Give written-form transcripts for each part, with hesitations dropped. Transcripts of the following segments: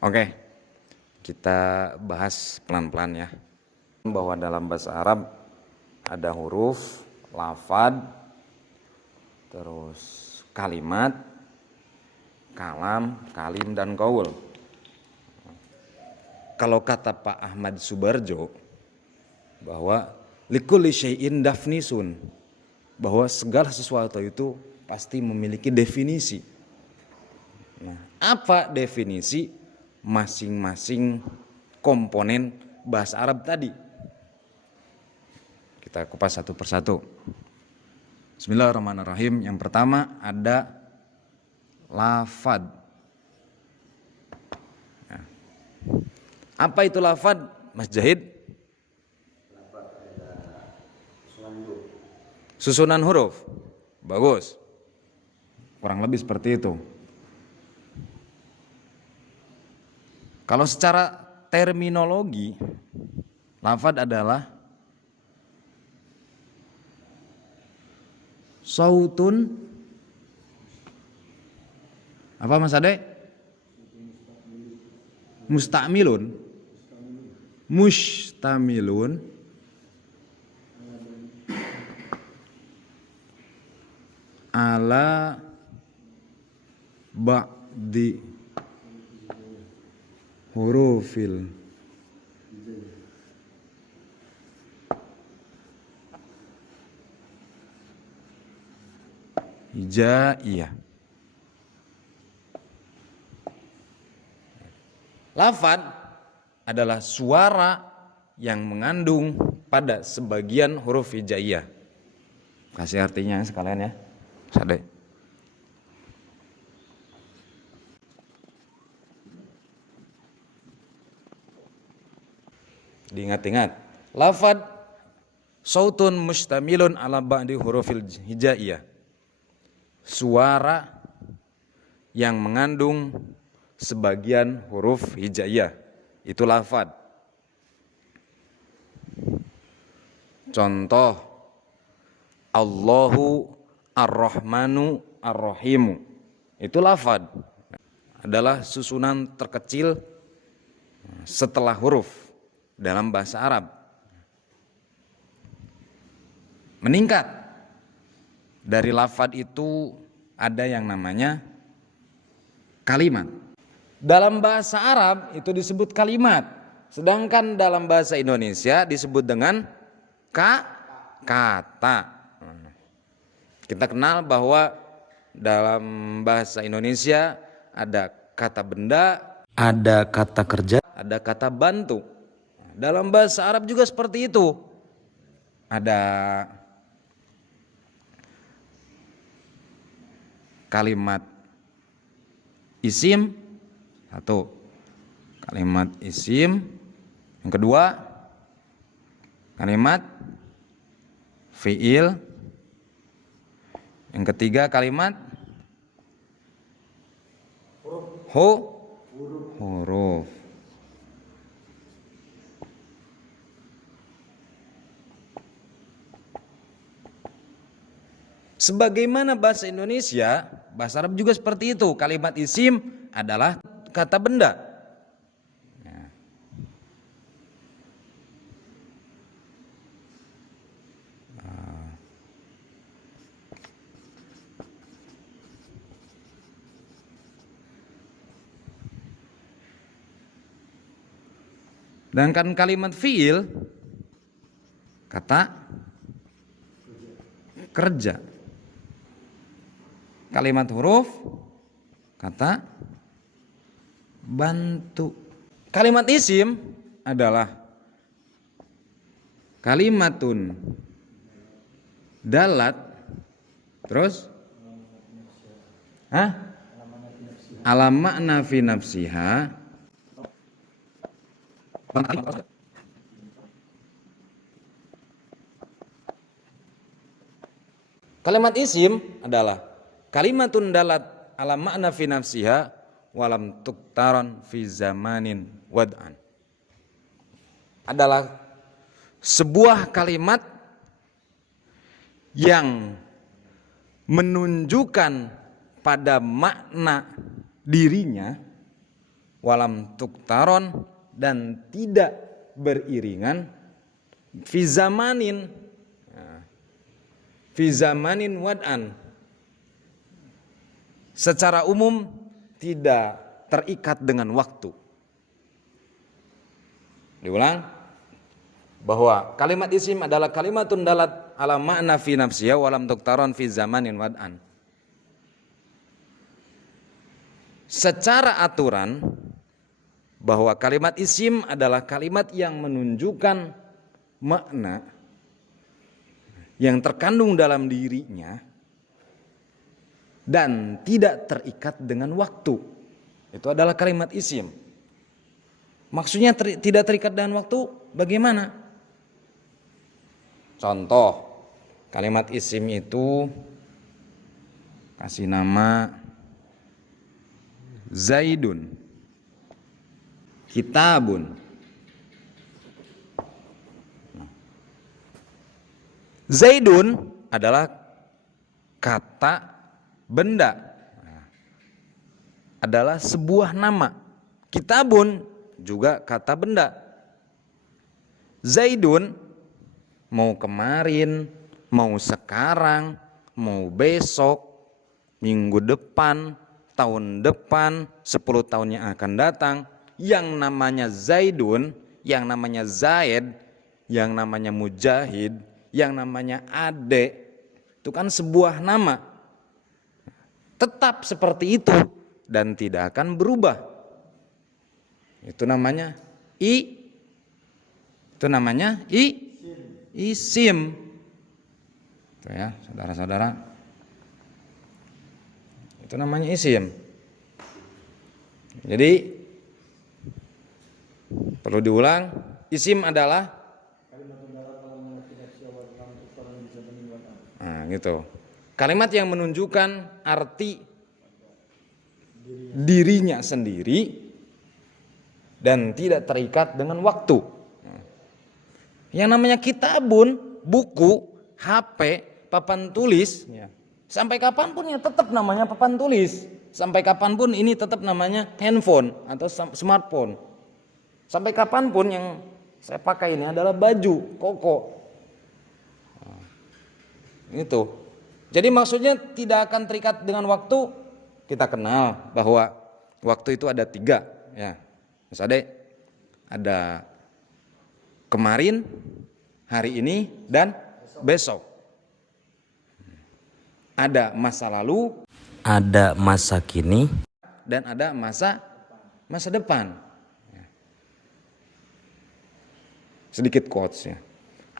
Oke, kita bahas pelan-pelan ya. Bahwa dalam bahasa Arab ada huruf, lafad, terus kalimat, kalam, kalim, dan qaul. Kalau kata Pak Ahmad Subarjo bahwa likulli syai'in dafnisun, bahwa segala sesuatu itu pasti memiliki definisi. Nah, apa definisi masing-masing komponen bahasa Arab tadi? Kita kupas satu persatu. Bismillahirrahmanirrahim. Yang pertama ada lafad. Nah, apa itu lafad, Mas Jahid? Susunan huruf. Bagus. Kurang lebih seperti itu. Kalau secara terminologi, lafad adalah sautun, apa Mas Ade? Mustamilun ala ba'di hurufil hijaiyah. Lafad adalah suara yang mengandung pada sebagian huruf hijaiyah. Kasih artinya sekalian ya. Sadai. Diingat-ingat, lafad sautun mustamilun ala ba'di hurufil hijaiyah. Suara yang mengandung sebagian huruf hijaiyah, itu lafad. Contoh, Allahu Ar-Rahmanu Ar-Rahimu, itu lafad, adalah susunan terkecil setelah huruf dalam bahasa Arab. Meningkat dari lafad itu ada yang namanya kalimat. Dalam bahasa Arab itu disebut kalimat, sedangkan dalam bahasa Indonesia disebut dengan kata. Kita kenal bahwa dalam bahasa Indonesia ada kata benda, ada kata kerja, ada kata bantu. Dalam bahasa Arab juga seperti itu. Ada kalimat isim, satu kalimat isim, yang kedua kalimat fiil, yang ketiga kalimat huruf. Sebagaimana bahasa Indonesia, bahasa Arab juga seperti itu. Kalimat isim adalah kata benda. Sedangkan kalimat fiil, kata kerja. Kalimat huruf, kata bantu. Kalimat isim adalah kalimatun dalat, terus ala makna fi nafsiha. Kalimat isim adalah kalimatun dalat ala makna fi nafsiha walam tuktaran fi zamanin wad'an. Adalah sebuah kalimat yang menunjukkan pada makna dirinya walam tuktaron, dan tidak beriringan fi zamanin wad'an, secara umum tidak terikat dengan waktu. Diulang, bahwa kalimat isim adalah kalimatun dalat ala ma'na fi nafsiyah walam tuktaron fi zamanin wad'an. Secara aturan, bahwa kalimat isim adalah kalimat yang menunjukkan makna yang terkandung dalam dirinya dan tidak terikat dengan waktu. Itu adalah kalimat isim. Maksudnya tidak terikat dengan waktu bagaimana? Contoh, kalimat isim itu kasih nama Zaidun, kitabun. Zaidun adalah kata benda, adalah sebuah nama. Kitabun juga kata benda. Zaidun mau kemarin, mau sekarang, mau besok, minggu depan, tahun depan, 10 tahun yang akan datang, yang namanya Zaidun, yang namanya Zaid, yang namanya Mujahid, yang namanya Ade, itu kan sebuah nama. Tetap seperti itu dan tidak akan berubah. Itu namanya isim. Itu ya, saudara-saudara. Itu namanya isim. Jadi perlu diulang, isim adalah gitu. Kalimat yang menunjukkan arti dirinya sendiri dan tidak terikat dengan waktu. Yang namanya kitabun, buku, HP, papan tulis, sampai kapanpun ya tetap namanya papan tulis. Sampai kapanpun ini tetap namanya handphone atau smartphone. Sampai kapanpun yang saya pakai ini adalah baju koko. Itu. Jadi maksudnya tidak akan terikat dengan waktu. Kita kenal bahwa waktu itu ada 3, ya. Mas Ade, ada kemarin, hari ini, dan besok. Ada masa lalu, ada masa kini, dan ada masa depan. Sedikit quotes ya.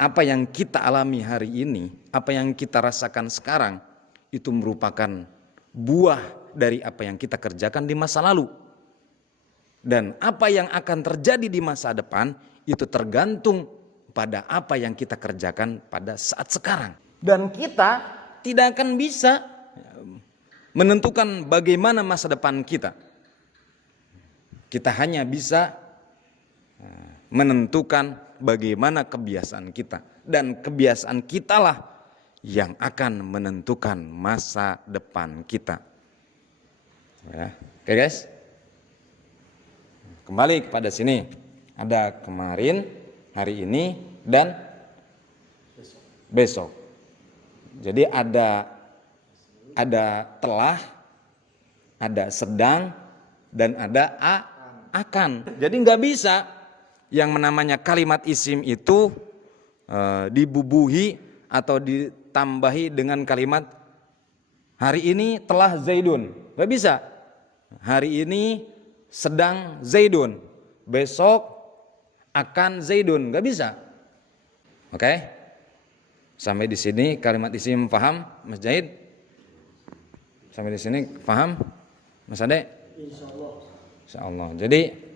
Apa yang kita alami hari ini, apa yang kita rasakan sekarang, itu merupakan buah dari apa yang kita kerjakan di masa lalu. Dan apa yang akan terjadi di masa depan, itu tergantung pada apa yang kita kerjakan pada saat sekarang. Dan kita tidak akan bisa menentukan bagaimana masa depan kita. Kita hanya bisa menentukan bagaimana kebiasaan kita, dan kebiasaan kitalah yang akan menentukan masa depan kita. Ya. Oke guys, kembali kepada sini. Ada kemarin, hari ini, dan besok. Jadi ada telah, ada sedang, dan ada akan. Jadi nggak bisa yang namanya kalimat isim itu dibubuhi atau ditambahi dengan kalimat hari ini telah Zaidun. Gak bisa. Hari ini sedang Zaidun, besok akan Zaidun. Gak bisa. Oke? Sampai di sini kalimat isim paham, Mas Zaid? Sampai di sini paham, Mas Ade? Insyaallah. Jadi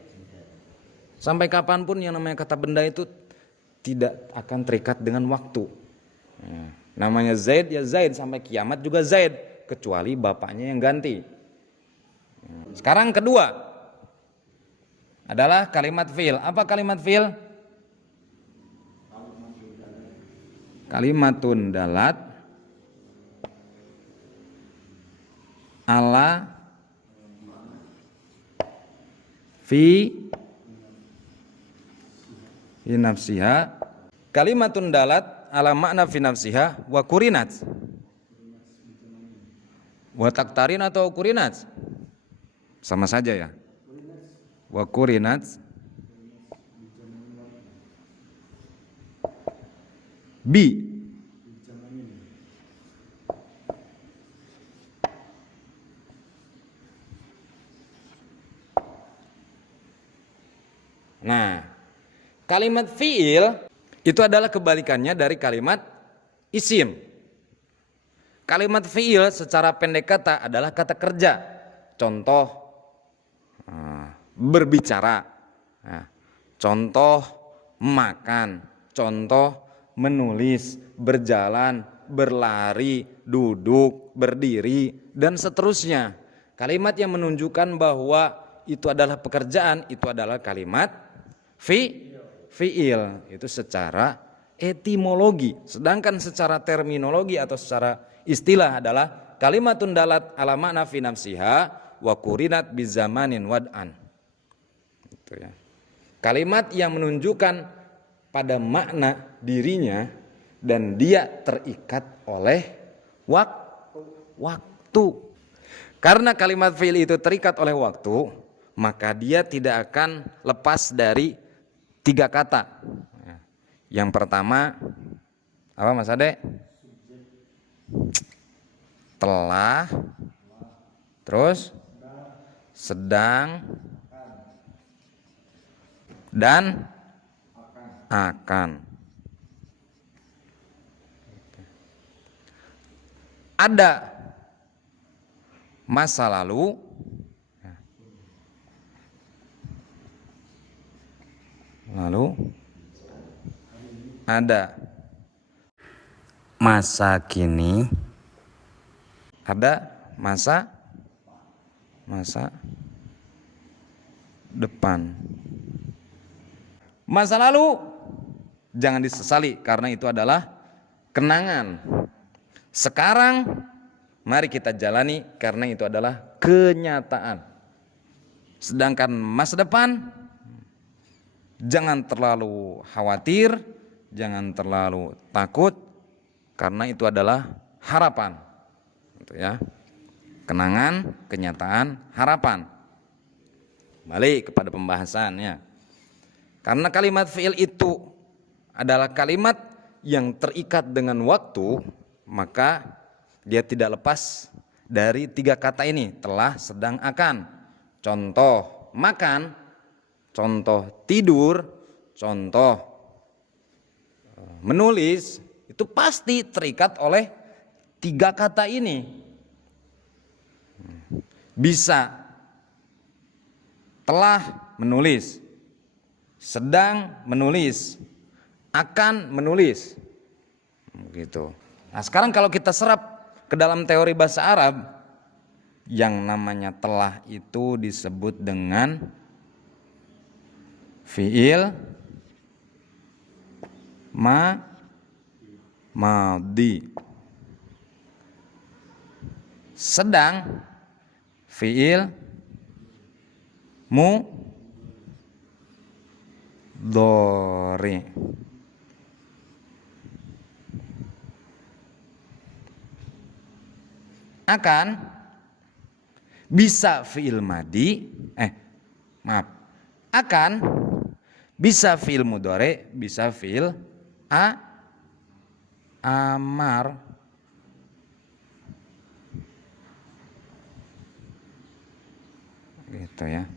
sampai kapanpun yang namanya kata benda itu tidak akan terikat dengan waktu. Namanya Zaid ya Zaid, sampai kiamat juga Zaid, kecuali bapaknya yang ganti. Sekarang kedua adalah kalimat fi'il. Apa kalimat fi'il? Kalimatun dalat ala fi nafsiha. Kalimatun dalat ala makna fi nafsiha wa kurinat. Wa taktarin atau kurinat? Sama saja ya. Wa kurinat bi. Nah, kalimat fi'il itu adalah kebalikannya dari kalimat isim. Kalimat fi'il secara pendek kata adalah kata kerja. Contoh berbicara. Contoh makan. Contoh menulis, berjalan, berlari, duduk, berdiri, dan seterusnya. Kalimat yang menunjukkan bahwa itu adalah pekerjaan, itu adalah kalimat fi'il. Itu secara etimologi. Sedangkan secara terminologi atau secara istilah adalah kalimatun dalat ala makna fi nafsiha wa kurinat bizamanin wad'an. Itu ya. Kalimat yang menunjukkan pada makna dirinya dan dia terikat oleh waktu. Karena kalimat fi'il itu terikat oleh waktu, maka dia tidak akan lepas dari 3 kata. Yang pertama apa Mas Ade? Telah, terus sedang, dan akan. Ada masa lalu, ada masa kini, ada masa depan. Masa lalu jangan disesali karena itu adalah kenangan. Sekarang mari kita jalani karena itu adalah kenyataan. Sedangkan masa depan jangan terlalu khawatir, jangan terlalu takut karena itu adalah harapan. Gitu ya. Kenangan, kenyataan, harapan. Balik kepada pembahasannya. Karena kalimat fi'il itu adalah kalimat yang terikat dengan waktu, maka dia tidak lepas dari 3 kata ini, telah, sedang, akan. Contoh makan, contoh tidur, contoh menulis, itu pasti terikat oleh 3 kata ini. Bisa telah menulis, sedang menulis, akan menulis. Begitu. Nah, sekarang kalau kita serap ke dalam teori bahasa Arab, yang namanya telah itu disebut dengan fi'il madhi. Sedang fi'il mudhari. Akan bisa fi'il madhi, akan bisa fi'il mudhari, bisa fi'il amar. Gitu ya.